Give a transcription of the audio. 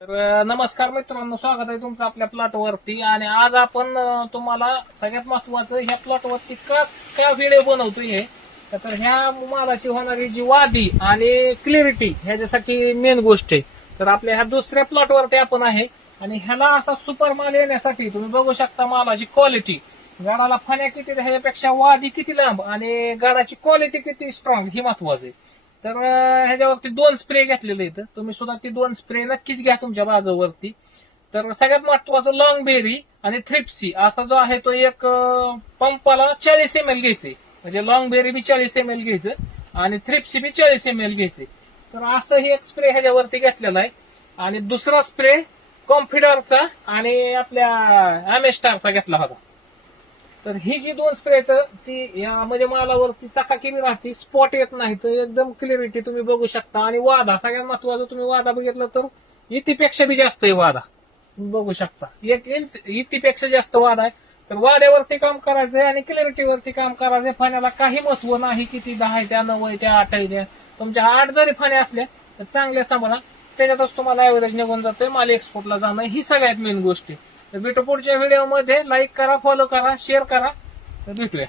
नमस्कार मित्रांनो, स्वागत आहे तुमचं आपल्या प्लॉटवरती. आणि आज आपण तुम्हाला सगळ्यात महत्वाचं ह्या प्लॉटवरती का व्हिडिओ बनवतोय हे तर ह्या मालाची होणारी जी वादी आणि क्लिअरिटी ह्याच्यासाठी मेन गोष्ट आहे. तर आपल्या ह्या दुसऱ्या प्लॉटवरती आपण आहे आणि ह्याला असा सुपर माल येण्यासाठी तुम्ही बघू शकता मालाची क्वालिटी, गाडाला फण्या किती ह्याच्यापेक्षा वादी किती लांब आणि गाडाची क्वालिटी किती स्ट्रॉंग ही महत्वाचं आहे. तर ह्याच्यावरती 2 स्प्रे घेतलेले आहेत. तुम्ही सुद्धा ती 2 स्प्रे नक्कीच घ्या तुमच्या बागेवरती. तर सगळ्यात महत्वाचं लॉंग बेरी आणि थ्रिप्सी असा जो आहे तो एक पंपाला 40 ml घ्यायचे. म्हणजे लॉंग बेरी बी 40 ml घ्यायचं आणि थ्रिप्सी बी 40 ml घ्यायचे. तर असं ही एक स्प्रे ह्याच्यावरती घेतलेला आहे. आणि दुसरा स्प्रे कॉन्फिडरचा आणि आपल्या अमेस्टारचा घेतला होता. तर ही जी 2 स्प्रे आहेत ती म्हणजे मालावरती चकाकी राहते, स्पॉट येत नाही, तर एकदम क्लिअरिटी तुम्ही बघू शकता. आणि वादा सगळ्यात महत्वाचं, तुम्ही वादा बघितलं तर इतीपेक्षा बी जास्त आहे वादा, तुम्ही बघू शकता. एक इतीपेक्षा जास्त वादा आहे. तर वाद्यावरती काम करायचंय आणि क्लिअरिटीवरती काम करायचंय. फाण्याला काही महत्व नाही, किती 10 आहे त्या, 9 आहे त्या, 8 आहे त्या. तुमच्या 8 जरी फाण्या असल्या तर चांगल्या सांभाळा, त्याच्यातच तुम्हाला ऍव्हरेज निघून जातोय. माल एक्सपोर्टला जाणं ही सगळ्यात मेन गोष्ट आहे. तर भेटू पुढच्या व्हिडिओमध्ये. लाईक करा, फॉलो करा, शेअर करा. तर भेटूया.